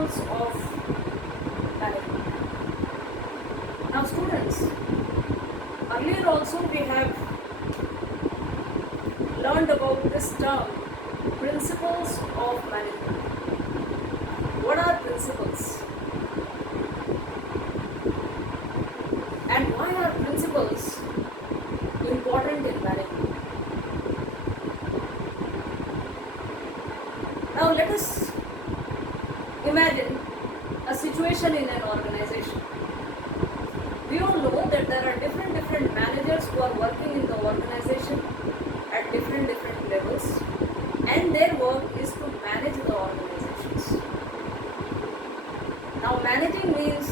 principles of management. Now students, earlier also we have learned about this term, principles of management. What are principles? And why are principles important in management? Now let us imagine a situation in an organization. We all know that there are different managers who are working in the organization at different levels, and their work is to manage the organizations. Now managing means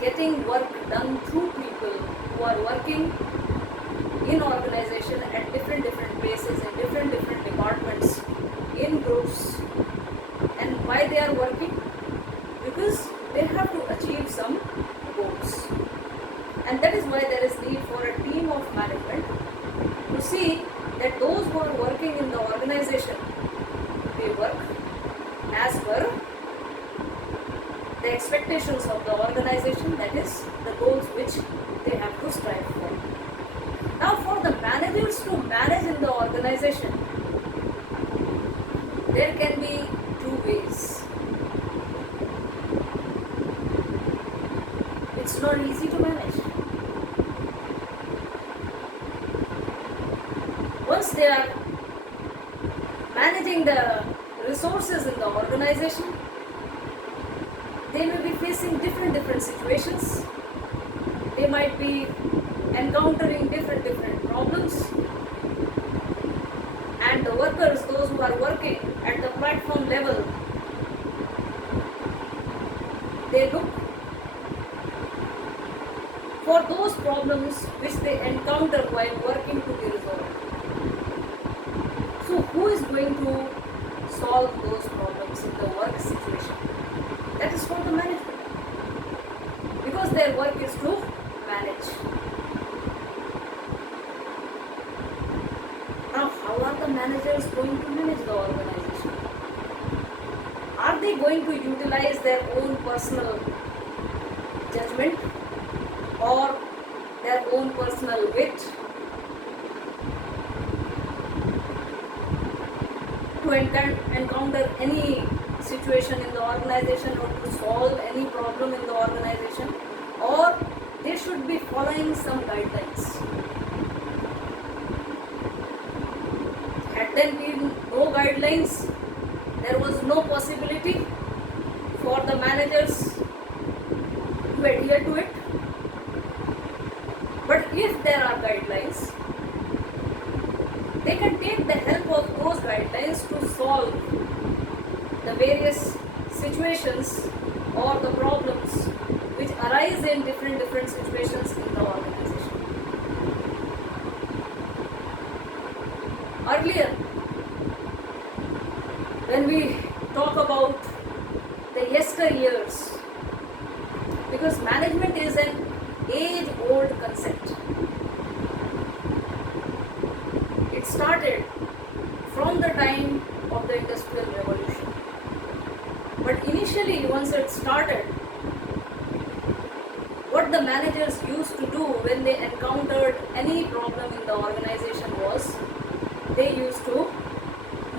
getting work done through people who are working in organization at different places in different departments, in groups. And why they are working? Because they have to achieve some goals. And that is why there is need for a team of management to see that those who are working in the organization, they work as per the expectations of the organization, that is the goals which they have to strive for. Now for the managers to manage in the organization, there can be two ways. It's not easy to manage. Once they are managing the resources in the organization, they may be facing different situations. They might be encountering different problems, and the workers, those who are working at the platform level, they look for those problems which they encounter while working to be resolved. So who is going to solve those problems in the work situation? That is for the management, because their work is to manage. Now, how are the managers going to manage the organization? Are they going to utilize their own personal judgment or their own personal wit to encounter any situation in the organization or to solve any problem in the organization? Or they should be following some guidelines? Had there been no guidelines, there was no possibility for the managers to adhere to it. But if there are guidelines, they can take the help of those guidelines to solve the various situations or the problems which arise in different situations in the organization. Earlier, when we talk about the yesteryears, because management is an age-old concept. It started from the time of the Industrial Revolution. But initially, once it started, what the managers used to do when they encountered any problem in the organization was, they used to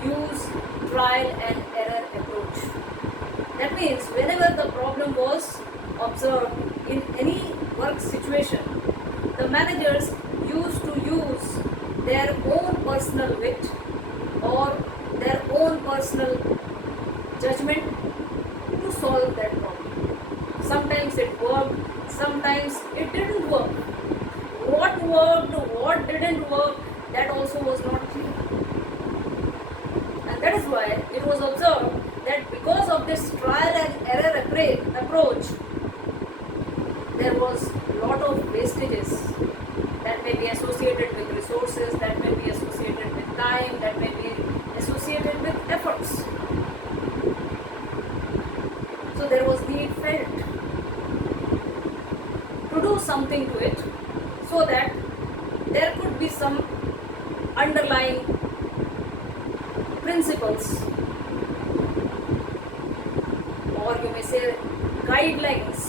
use trial and error approach. That means whenever the problem was observed in any work situation, the managers used to use their own personal wit or their own personal judgment to solve that problem. Sometimes it worked, sometimes it didn't work. What worked, what didn't work, that also was not clear. And that is why it was observed that because of this trial and error approach, there was a lot of wastages that may be associated with resources, that may be associated with time, that may be associated with efforts. So there was need felt to do something to it so that there could be some underlying principles or you may say guidelines,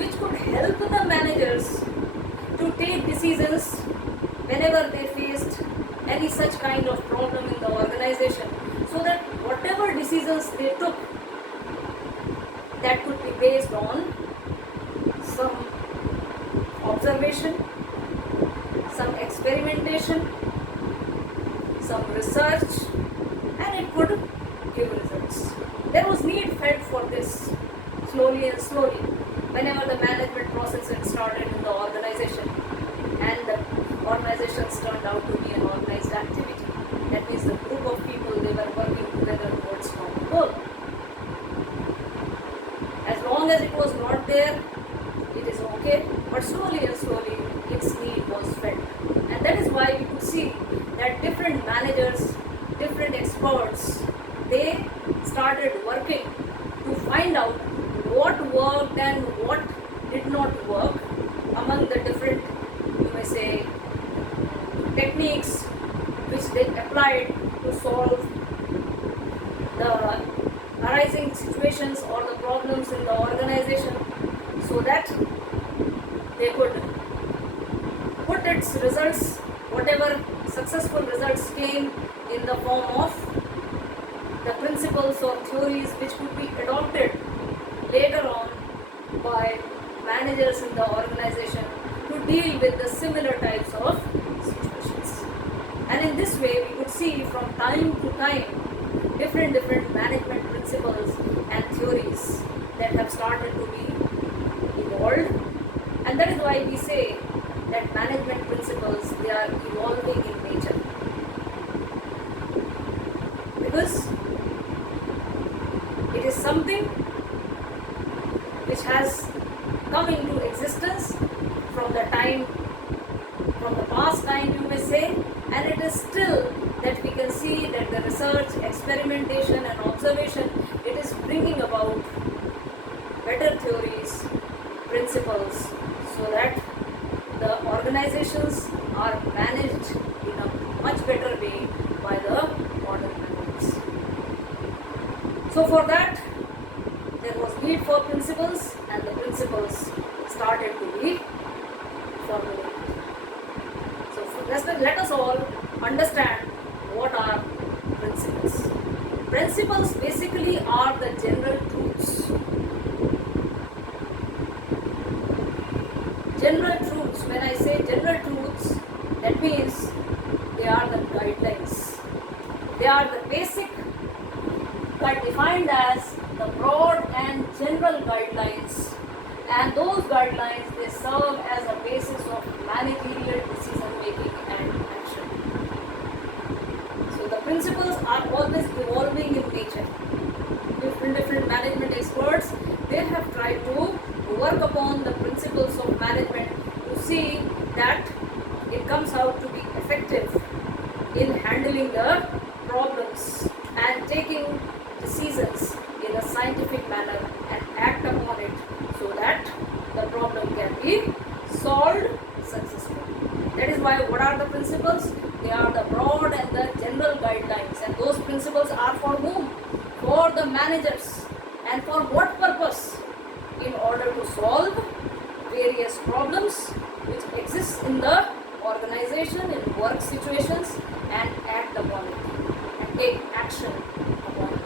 which could help the managers to take decisions whenever they faced any such kind of problem in the organization, so that whatever decisions they took, that could be based on some observation, some experimentation, some research, and it could give results. There was need felt for this slowly and slowly whenever the management process had started in the organization and the organizations turned out to be an organized activity. That means the group of people, they were working together towards common goal. As long as it was not there, it is okay, but slowly and slowly its need was felt. And that is why we could see that different managers, different experts, they started working to find out what worked and what did not work among the different, you may say, techniques which they applied to solve the arising situations or the problems in the organization, so that they could put its results, whatever successful results came, in the form of the principles or theories which could be adopted later on by managers in the organization to deal with the similar types of situations. And in this way we could see from time to time different management principles and theories that have started to be evolved. And that is why we say that management principles, they are evolving in nature, because it is something which has come into existence from the past time, you may say, and it is still that we can see that the research, experimentation and observation, it is bringing about better theories, principles, so that the organizations are managed in a much better way by the modern methods. So for that, there was need for principles, and the principles started to be formulated. So let us all understand what are principles. Principles basically are the general truths. General truths, when I say general truths, that means they are the guidelines. They are the basic, but defined as the broad and general guidelines, and those guidelines, they serve as a basis of managerial decision making and action. So the principles are always evolving in nature. Different management experts, they have tried to work upon the principles of management to see that it comes out to be effective in handling the problems and taking decisions in a scientific manner and act upon it, so that the problem can be solved successfully. That is why, what are the principles? They are the broad and the general guidelines, and those principles are for whom? For the managers. And for what purpose? In order to solve various problems which exist in the organization, in work situations, and act upon it and take action upon it.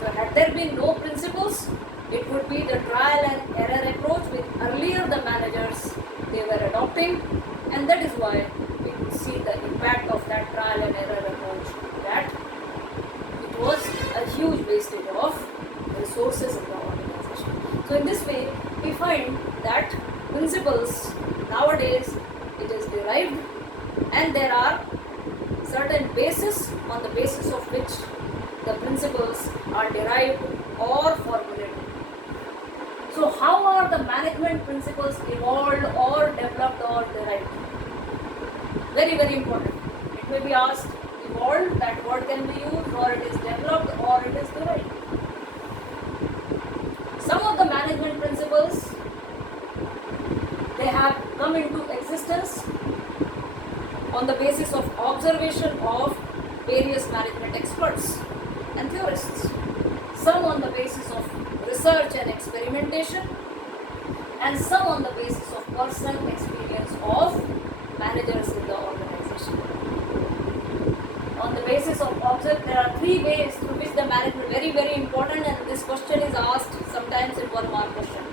So had there been no principles, it would be the trial and error approach which earlier the managers, they were adopting, and that is why we could see the impact of that trial and error approach, that it was a huge wastage of resources in the organization. So in this way, we find that principles nowadays, it is derived, and there are certain bases on the basis of which the principles are derived or formulated. So how are the management principles evolved or developed or derived? Very, very important. It may be asked, evolved, that word can be used, or it is developed, or it is derived. Some of the management principles, they have come into existence on the basis of observation of various management experts and theorists. Some on the basis of research and experimentation, and some on the basis of personal experience of managers in the organization. On the basis of there are three ways through which the management, very important, and this question is asked sometimes in 1 mark question.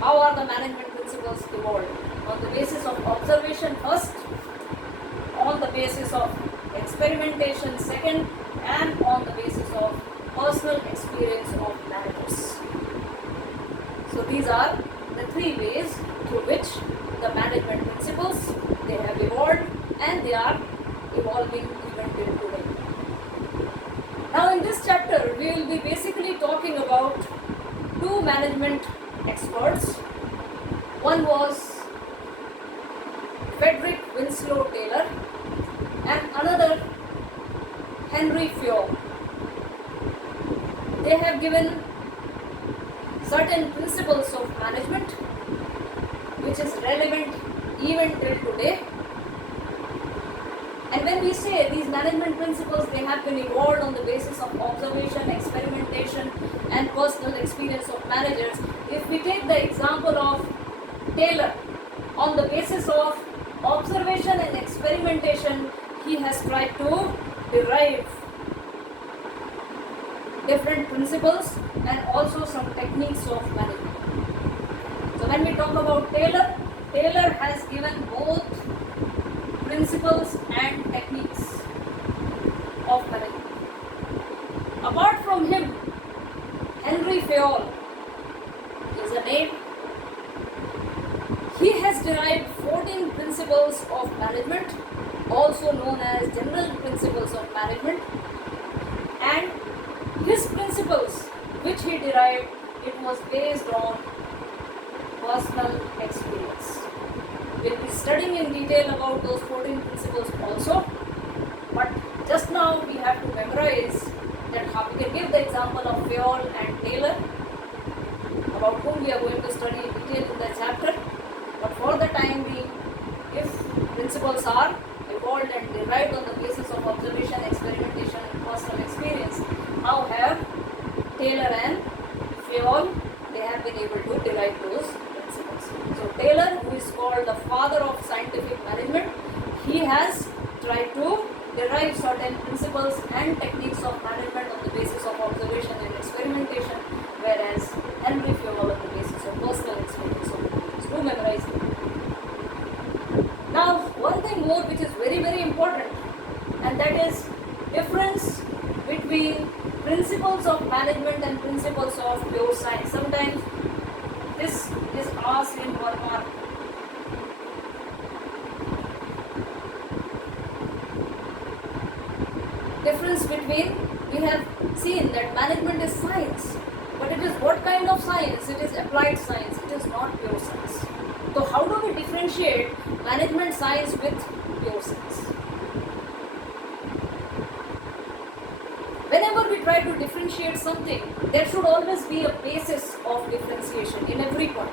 How are the management principles evolved? On the basis of observation first, on the basis of experimentation second, and on the basis of personal experience of managers. So these are the three ways through which the management principles, they have evolved and they are evolving even till today. Now in this chapter we will be basically talking about two management experts. One was Frederick Winslow Taylor and another Henry Fayol. They have given certain principles of management which is relevant even till today. And when we say these management principles, they have been evolved on the basis of observation, experimentation and personal experience of managers. If we take the example of Taylor, on the basis of observation and experimentation, he has tried to derive different principles and also some techniques of management. So when we talk about Taylor, Taylor has given both principles and techniques of management. Apart from him, Henry Fayol is a name. He has derived 14 principles of management, also known as general principles of management, and his principles which he derived, it was based on personal experience. We'll be studying in detail about those 14 principles also, but just now we have to memorize that how we can give the example of Fayol and Taylor, about whom we are going to study in detail in the chapter. But for the time being, if principles are evolved and derived on the basis of observation, experimentation and personal experience, how have Taylor and Fayol, they have been able to derive those principles. So Taylor, who is called the father of scientific management, he has tried to derive certain principles and techniques of management on the basis of observation and experimentation, whereas Henry Fayol on the basis of personal experience. So do memorize it. Now one thing more which is very important, and that is difference between principles of management and principles of pure science. Sometimes this is asked in 1 mark. Difference between, we have seen that management is science, but it is what kind of science? It is applied science, it is not pure science. So how do we differentiate management science with pure science? Whenever we try to differentiate something, there should always be a basis of differentiation in every point.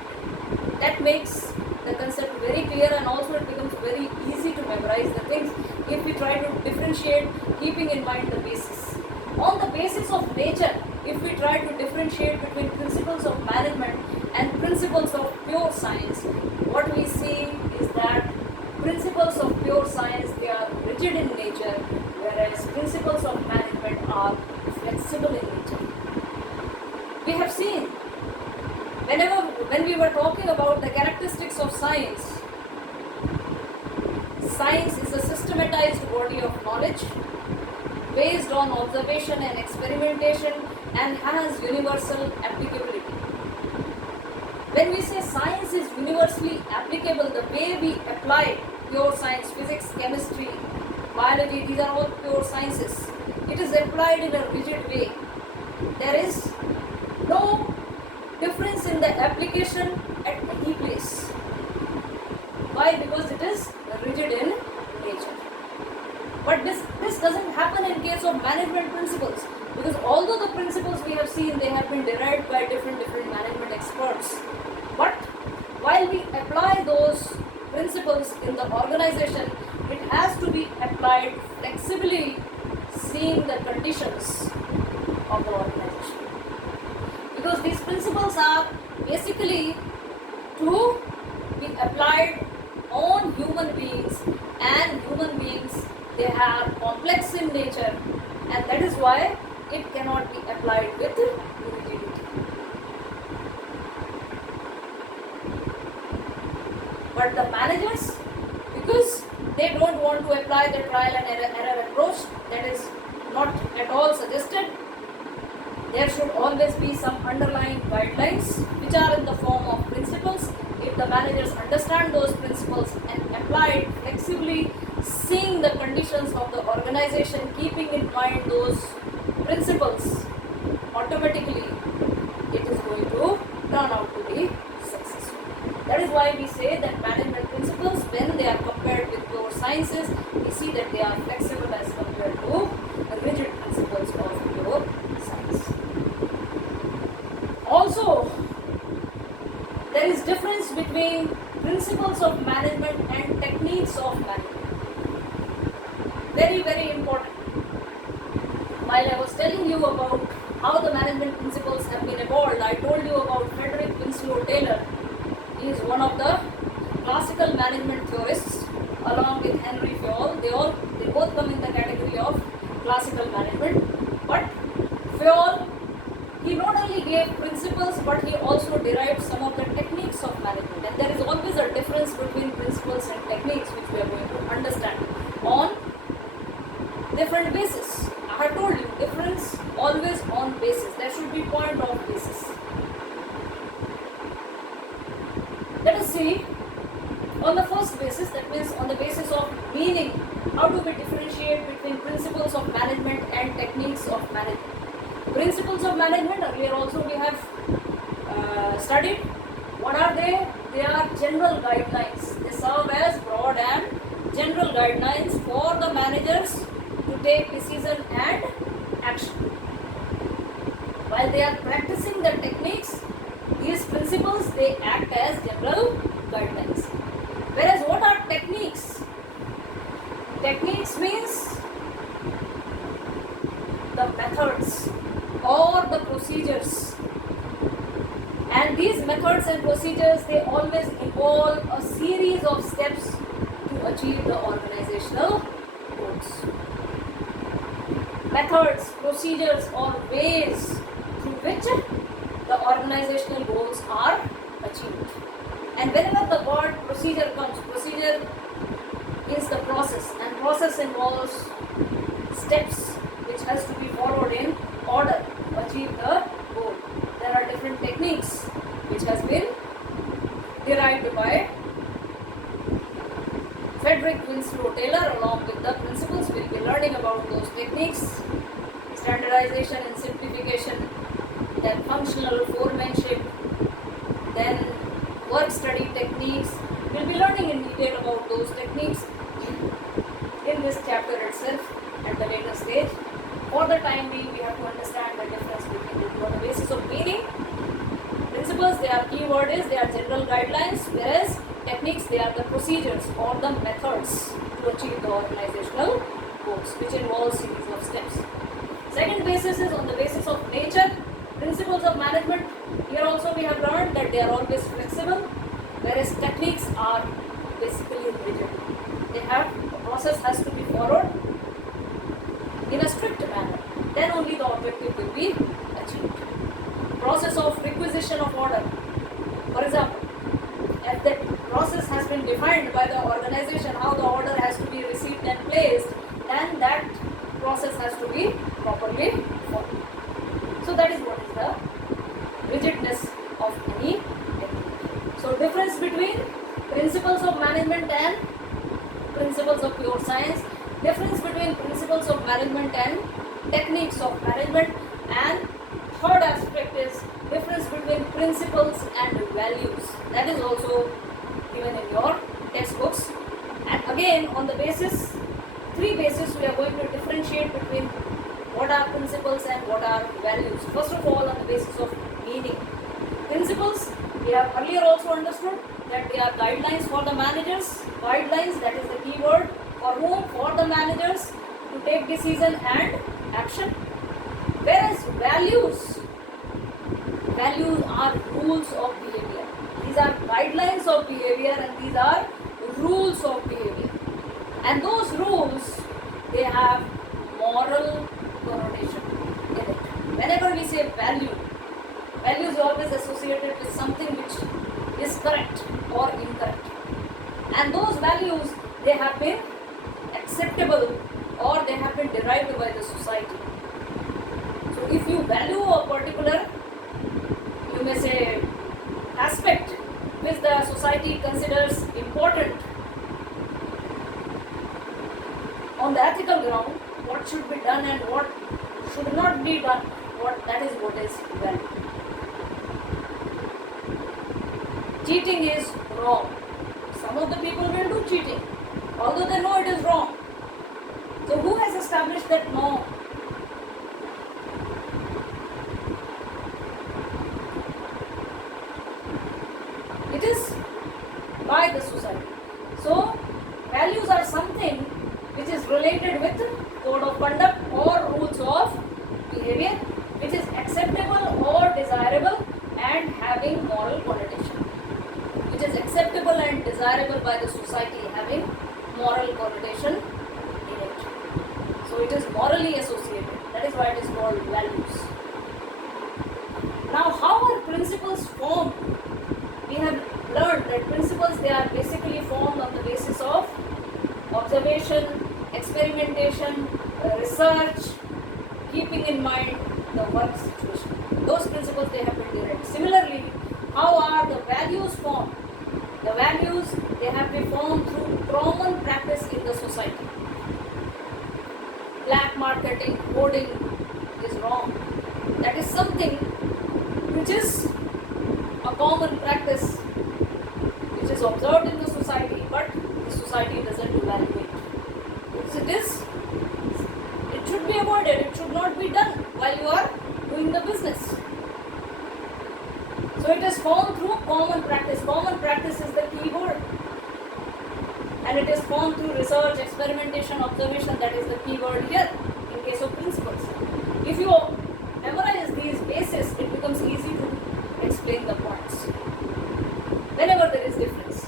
That makes the concept very clear, and also it becomes very easy to memorize the things if we try to differentiate keeping in mind the basis. On the basis of nature, if we try to differentiate between principles of management and principles of pure science, what we see is that principles of pure science, they are rigid in nature, whereas principles of management are flexible in nature. We have seen when we were talking about the characteristics of science, science is a systematized body of knowledge based on observation and experimentation and has universal applicability. When we say science is universally applicable, the way we apply pure science, physics, chemistry, biology, these are all pure sciences. It is applied in a rigid way. There is no difference in the application at any place. Why? Because it is rigid in nature. But this doesn't happen in case of management principles, because although the principles we have seen, they have been derived by different management experts, but while we apply those principles in the organization, it has to be applied flexibly, seeing the conditions of the organization. because these principles are basically to be applied on human beings, and human beings, they are complex in nature, and that is why it cannot be applied with rigidity. But the managers, because they don't want to apply the trial and error approach, that is not at all suggested. There should always be some underlying guidelines which are in the form of principles. If the managers understand those principles and apply it flexibly, seeing the conditions of the organization, keeping in mind those principles, automatically it is going to turn out to be successful. That is why we say that management principles, when they are compared with pure sciences, we see that they are flexible as compared to rigid principles of pure science. Also, there is difference between principles of management and techniques of management. Very, very important. While I was telling you about how the management principles have been evolved, I told you about Frederick Winslow Taylor. He is one of the classical management theorists along with Henry Fayol. They both come in the category of classical management. But Fayol, he not only gave principles, but he also derived some of the techniques of management. And there is always a difference between principles and techniques, which we are going to understand on different basis. I have told you, difference always on basis. There should be point of basis. Let us see on the first basis, that means on the basis of meaning, how do we differentiate between principles of management and techniques of management. Principles of management, earlier also we have studied. What are they? They are general guidelines. They serve as broad and general guidelines for the managers to take decision and action. While they are practicing the techniques, these principles, they act as general guidelines. Whereas what are techniques? Techniques means the methods or the procedures. And these methods and procedures, they always involve a series of steps to achieve the organizational goals. Methods, procedures, or ways through which the organizational goals are achieved. And whenever the word procedure comes, procedure is the process, and process involves steps which has to be followed in order to achieve the goal. There are different techniques which has been derived by Frederick Winslow Taylor along with the principles. We will be learning about those techniques: standardization and simplification, then functional foremanship, then work study techniques. We will be learning in detail about those techniques in this chapter itself at the later stage. For the time being, we have to understand the difference between the two on the basis of meaning. Principles, they are keyword is, they are general guidelines, whereas techniques, they are the procedures or the methods to achieve the organizational goals, which involves series of steps. Second basis is on the basis of nature. Principles of management, here also we have learned that they are always flexible, whereas techniques are basically rigid. They have, a process has to be followed in a strict manner. Then only the objective will be achieved. Process of requisition of order. For example, if the process has been defined by the organization, how the order has to be received and placed, then that process has to be properly followed. So that is what is the rigidness of any technique. So difference between principles of management and principles of pure science, difference between principles of management and techniques of management, and third aspect is difference between principles and values. That is also given in your textbooks. And again, on the basis, three bases, we are going to differentiate between what are principles and what are values. First of all, on the basis of meaning. Principles, we have earlier also understood that they are guidelines for the managers. Guidelines, that is the key word. For whom? For the managers to take decision and action. Whereas values values are rules of behavior. These are guidelines of behavior and these are rules of behavior. And those rules, they have moral connotation in it. Whenever we say value, value is always associated with something which is correct or incorrect. And those values, they have been acceptable or they have been derived by the society. So if you value a particular, you may say, aspect which the society considers important, on the ethical ground, what should be done and what should not be done, that is what is value. Cheating is wrong. Some of the people will do cheating, although they know it is wrong. So who has established that no? It is by the society. So values are something which is related with code of conduct or rules of behavior, which is acceptable or desirable and having moral connotation. Which is acceptable and desirable by the society, having moral connotation in it. So it is morally associated. That is why it is called values. Now, how are principles formed? We have learned that principles, they are basically formed on the basis of observation, experimentation, research, keeping in mind the work situation. Those principles, they have been derived. Similarly, how are the values formed? The values, they have been formed through common practice in the society. Black marketing, hoarding is wrong. That is something which is a common practice which is observed in the society, but the society doesn't evaluate. It should be avoided, it should not be done while you are doing the business. So it is formed through common practice. Common practice is the key word. And it is formed through research, experimentation, observation. That is the key word here in case of principles. If you memorize these bases, it becomes easy to explain the points. Whenever there is difference.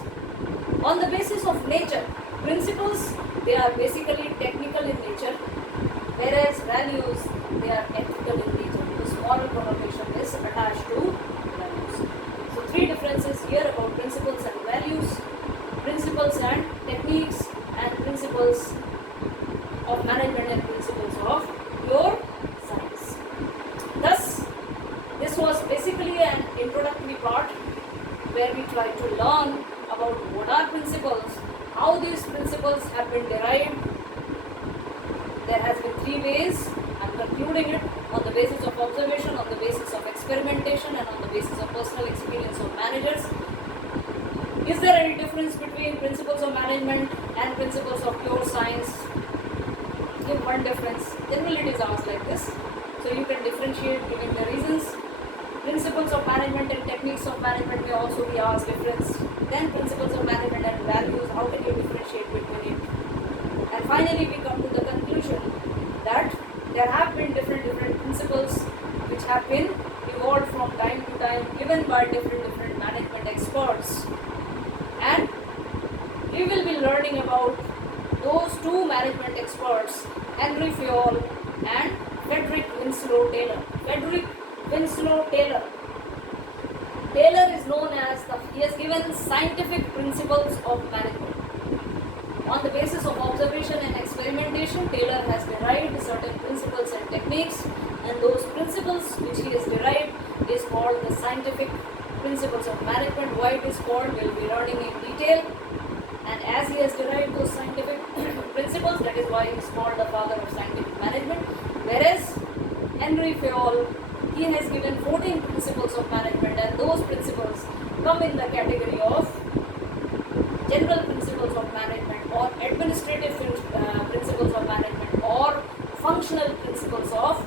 On the basis of nature, principles, they are basically technical in nature, whereas values, they are ethical in nature because moral connotation is attached to values. So three differences here about principles and values, principles and techniques, and principles of management and principles of pure science. Thus, this was basically an introductory part where we try to learn about what are principles, how these principles have been derived. There has been three ways. I am concluding it on the basis of observation, on the basis of experimentation, and on the basis of personal experience of managers. Is there any difference between principles of management and principles of pure science? Give one difference. Generally it is asked like this. So you can differentiate giving the reasons. Principles of management and techniques of management may also be asked difference. Then principles of management and values, how can you differentiate between it? And finally we come to the conclusion that there have been different principles which have been evolved from time to time, given by different management experts. And we will be learning about those two management experts, Henry Fayol and Frederick Winslow Taylor. Frederick Winslow Taylor. Taylor is known as he has given scientific principles of management. On the basis of observation and experimentation, Taylor has derived certain principles and techniques, and those principles which he has derived is called the scientific principles of management. Why it is called, we will be learning in detail. And as he has derived those scientific principles, that is why he is called the father of scientific management. Whereas Henry Fayol, he has given 14 principles of management, and those principles come in the category of general principles of management, or administrative principles of management, or functional principles of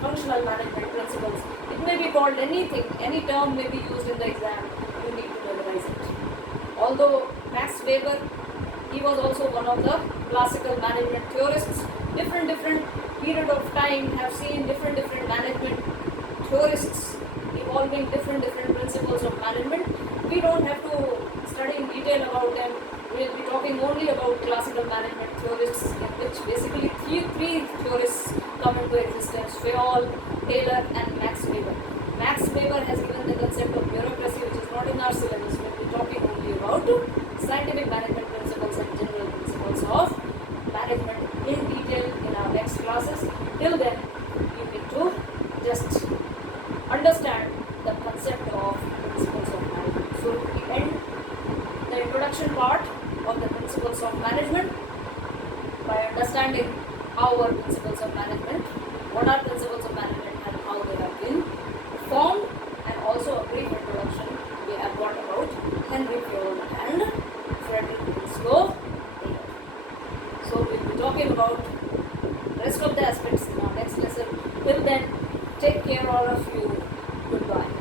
functional management principles. It may be called anything, any term may be used in the exam, you need to memorize it. Although Max Weber, he was also one of the classical management theorists. Different period of time have seen different management theorists evolve involving different principles of management. We don't have to study in detail about them. We'll be talking only about classical management theorists, in which basically three theorists come into existence: Fayol, Taylor, and Max Weber. Max Weber has given the concept of bureaucracy, which is not in our syllabus. We'll be talking only about scientific management principles and general principles of management in detail in our next classes. Till then, you need to just understand the concept of principles of management. So we end the introduction part of the principles of management by understanding our principles of management, what are principles of management and how they have been formed, and also a brief introduction we have got about Henry Fayol and Frederick Winslow Taylor. So we'll be talking about rest of the aspects in our next lesson. Till then, take care all of you. Goodbye.